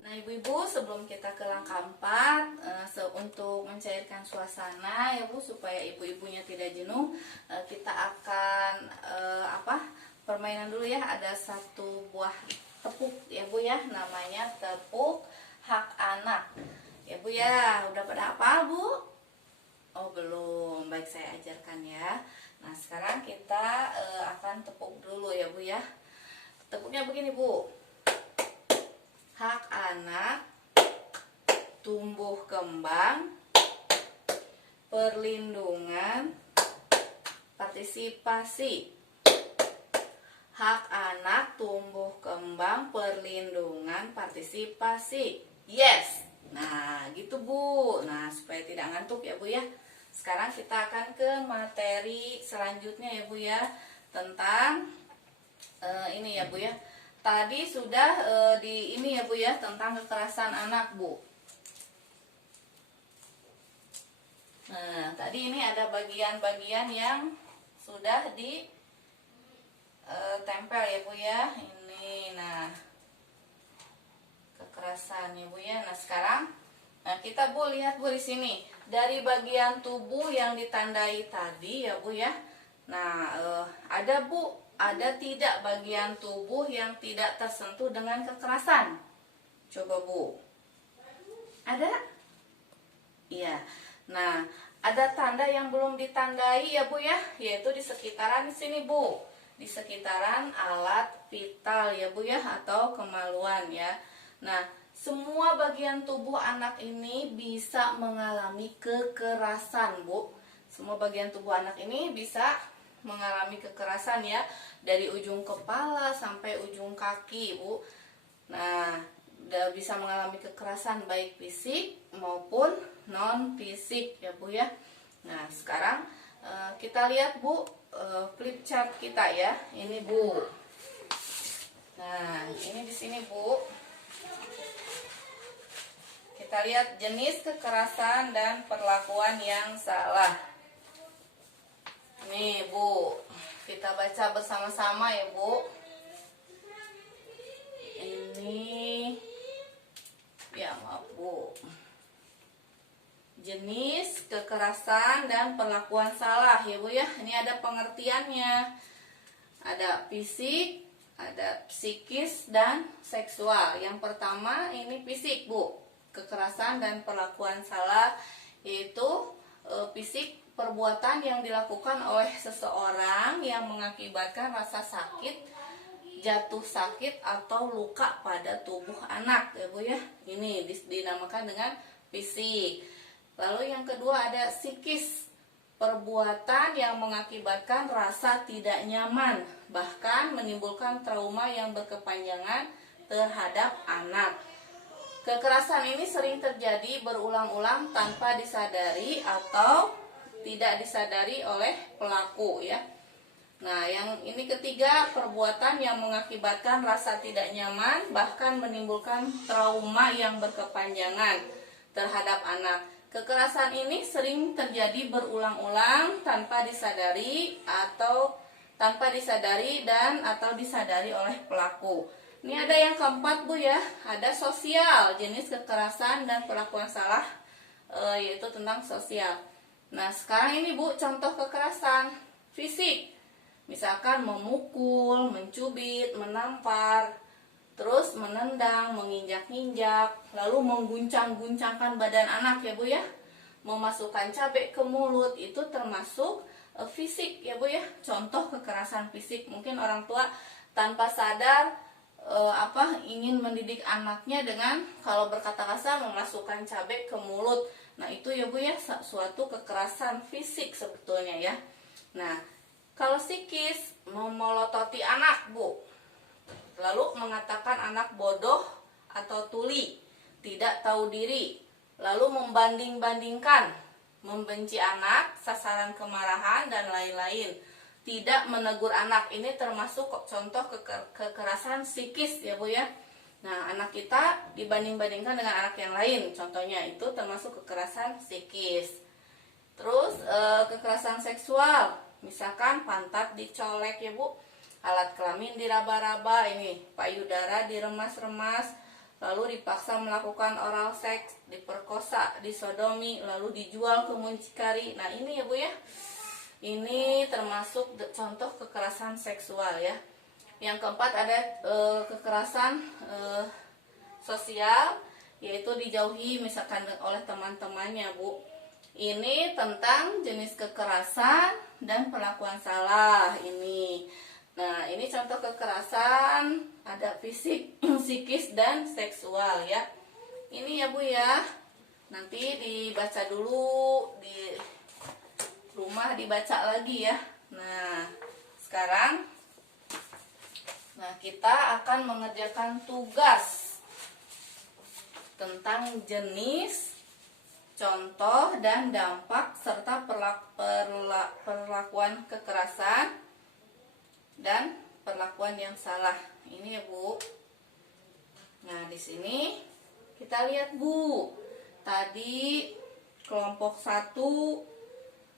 Nah ibu-ibu, sebelum kita ke langkah 4, untuk mencairkan suasana ya Bu, supaya ibu-ibunya tidak jenuh, kita akan permainan dulu ya. Ada satu buah tepuk ya Bu ya, namanya tepuk hak anak ya Bu ya. Udah pada hafal Bu? Oh belum, baik saya ajarkan ya. Nah sekarang kita akan tepuk dulu ya Bu ya. Tepuknya begini Bu. Hak anak, tumbuh kembang, perlindungan, partisipasi. Hak anak, tumbuh kembang, perlindungan, partisipasi. Yes. Nah, gitu Bu. Nah, supaya tidak ngantuk ya Bu ya. Sekarang kita akan ke materi selanjutnya ya Bu ya. Tentang ini ya Bu ya. Tadi sudah di ini ya Bu ya, tentang kekerasan anak Bu. Nah, tadi ini ada bagian-bagian yang sudah di tempel ya Bu ya. Ini nah, kekerasan ya Bu ya. Nah, sekarang kita Bu lihat Bu di sini. Dari bagian tubuh yang ditandai tadi ya Bu ya. Nah, ada Bu, ada tidak bagian tubuh yang tidak tersentuh dengan kekerasan? Coba Bu. Ada? Iya. Nah, ada tanda yang belum ditandai ya Bu ya, yaitu di sekitaran sini Bu. Di sekitaran alat vital ya Bu ya, atau kemaluan ya. Nah, semua bagian tubuh anak ini bisa mengalami kekerasan Bu. Semua bagian tubuh anak ini bisa mengalami kekerasan ya, dari ujung kepala sampai ujung kaki Bu. Nah, bisa mengalami kekerasan baik fisik maupun non fisik ya Bu ya. Nah, sekarang kita lihat Bu, flip chart kita ya. Ini Bu. Nah, ini di sini Bu. Kita lihat jenis kekerasan dan perlakuan yang salah. Nih Bu, kita baca bersama-sama ya Bu. Ini ya maaf Bu, jenis kekerasan dan perlakuan salah ya Bu ya. Ini ada pengertiannya, ada fisik, ada psikis, dan seksual. Yang pertama ini fisik Bu. Kekerasan dan perlakuan salah yaitu fisik, perbuatan yang dilakukan oleh seseorang yang mengakibatkan rasa sakit, jatuh sakit, atau luka pada tubuh anak ya Bu ya. Ini dinamakan dengan fisik. Lalu yang kedua ada psikis, perbuatan yang mengakibatkan rasa tidak nyaman, bahkan menimbulkan trauma yang berkepanjangan terhadap anak. Kekerasan ini sering terjadi berulang-ulang tanpa disadari atau tidak disadari oleh pelaku ya. Nah, yang ini ketiga, perbuatan yang mengakibatkan rasa tidak nyaman, bahkan menimbulkan trauma yang berkepanjangan terhadap anak. Kekerasan ini sering terjadi berulang-ulang tanpa disadari atau disadari oleh pelaku. Ini ada yang keempat Bu ya, ada sosial, jenis kekerasan dan perlakuan salah yaitu tentang sosial. Nah, sekarang ini Bu, contoh kekerasan fisik. Misalkan memukul, mencubit, menampar, terus menendang, menginjak-injak, lalu mengguncang-guncangkan badan anak ya Bu ya. Memasukkan cabai ke mulut, itu termasuk fisik ya Bu ya. Contoh kekerasan fisik. Mungkin orang tua tanpa sadar ingin mendidik anaknya dengan kalau berkata kasar memasukkan cabai ke mulut. Nah, itu ya Bu ya suatu kekerasan fisik sebetulnya ya. Nah, kalau psikis, memolototi anak Bu, lalu mengatakan anak bodoh atau tuli, tidak tahu diri, lalu membanding-bandingkan, membenci anak, sasaran kemarahan, dan lain-lain. Tidak menegur anak, ini termasuk contoh kekerasan psikis ya Bu ya. Nah, anak kita dibanding-bandingkan dengan anak yang lain, contohnya itu termasuk kekerasan psikis. Terus kekerasan seksual, misalkan pantat dicolek ya Bu, alat kelamin diraba-raba, ini payudara diremas-remas, lalu dipaksa melakukan oral seks, diperkosa, disodomi, lalu dijual ke muncikari. Nah ini ya Bu ya, ini termasuk contoh kekerasan seksual ya. Yang keempat ada kekerasan sosial, yaitu dijauhi misalkan oleh teman-temannya Bu. Ini tentang jenis kekerasan dan perlakuan salah ini. Nah ini contoh kekerasan, ada fisik, psikis, dan seksual ya. Ini ya Bu ya, nanti dibaca dulu di rumah, dibaca lagi ya. Nah sekarang kita akan mengerjakan tugas tentang jenis, contoh, dan dampak serta perlakuan kekerasan dan perlakuan yang salah. Ini ya Bu. Nah di sini kita lihat Bu, tadi kelompok 1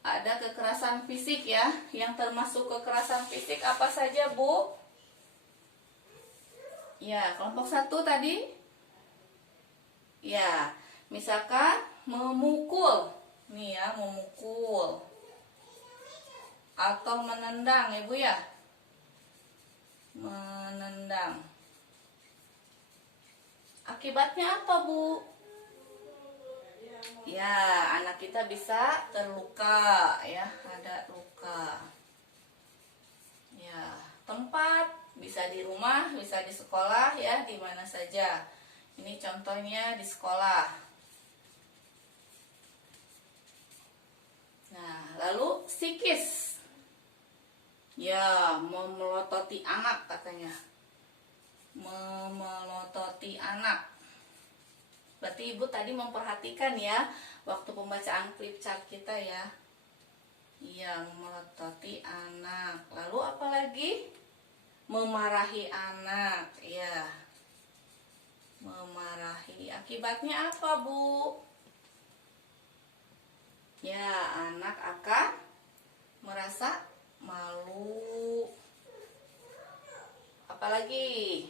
ada kekerasan fisik ya. Yang termasuk kekerasan fisik apa saja Bu? Ya, kelompok 1 tadi. Ya, misalkan memukul. Nih ya, memukul. Atau menendang ya Bu ya. Menendang. Akibatnya apa Bu? Ya, anak kita bisa terluka ya, ada luka. Ya, tempat bisa di rumah, bisa di sekolah ya, di mana saja. Ini contohnya di sekolah. Nah, lalu psikis. Ya, memelototi anak katanya. Memelototi anak. Berarti Ibu tadi memperhatikan ya waktu pembacaan flip chart kita ya. Iya, memelototi anak. Lalu apa lagi? Memarahi anak. Ya. Memarahi. Akibatnya apa Bu? Ya, anak akan merasa malu. Apalagi?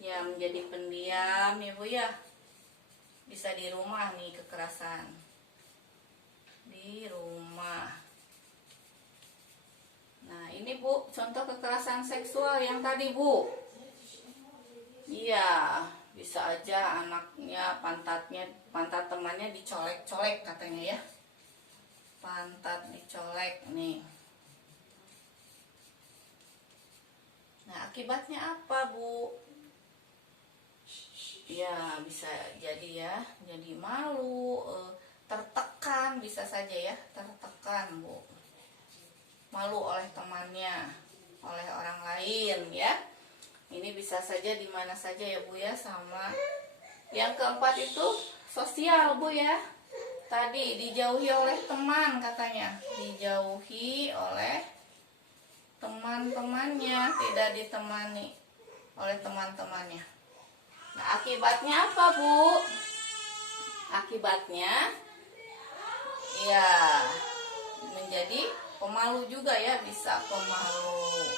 Ya, menjadi pendiam ya Bu ya. Bisa di rumah nih kekerasan. Di rumah. Nah ini Bu, contoh kekerasan seksual yang tadi Bu. Iya, bisa aja anaknya pantat temannya dicolek-colek katanya ya. Pantat dicolek nih. Nah akibatnya apa Bu? Ya bisa jadi ya, jadi malu, tertekan, bisa saja ya, tertekan Bu. Malu oleh temannya, oleh orang lain ya. Ini bisa saja di mana saja ya Bu ya. Sama yang keempat itu sosial Bu ya. Tadi dijauhi oleh teman katanya, dijauhi oleh teman-temannya, tidak ditemani oleh teman-temannya. Nah akibatnya apa Bu? Akibatnya ya menjadi pemalu juga ya, bisa pemalu.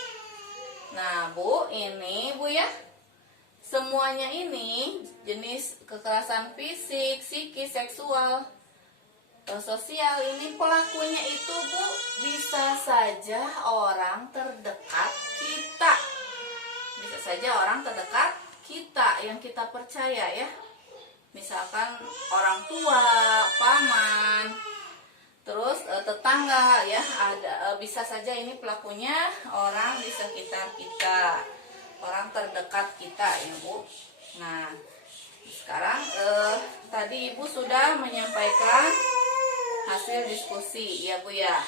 Nah Bu, ini Bu ya, semuanya ini jenis kekerasan fisik, psikis, seksual, sosial, ini pelakunya itu Bu bisa saja orang terdekat kita. Bisa saja orang terdekat kita yang kita percaya ya. Misalkan orang tua, paman, terus tetangga ya, ada bisa saja ini pelakunya orang di sekitar kita, orang terdekat kita ya Bu. Nah sekarang tadi Ibu sudah menyampaikan hasil diskusi ya Bu ya.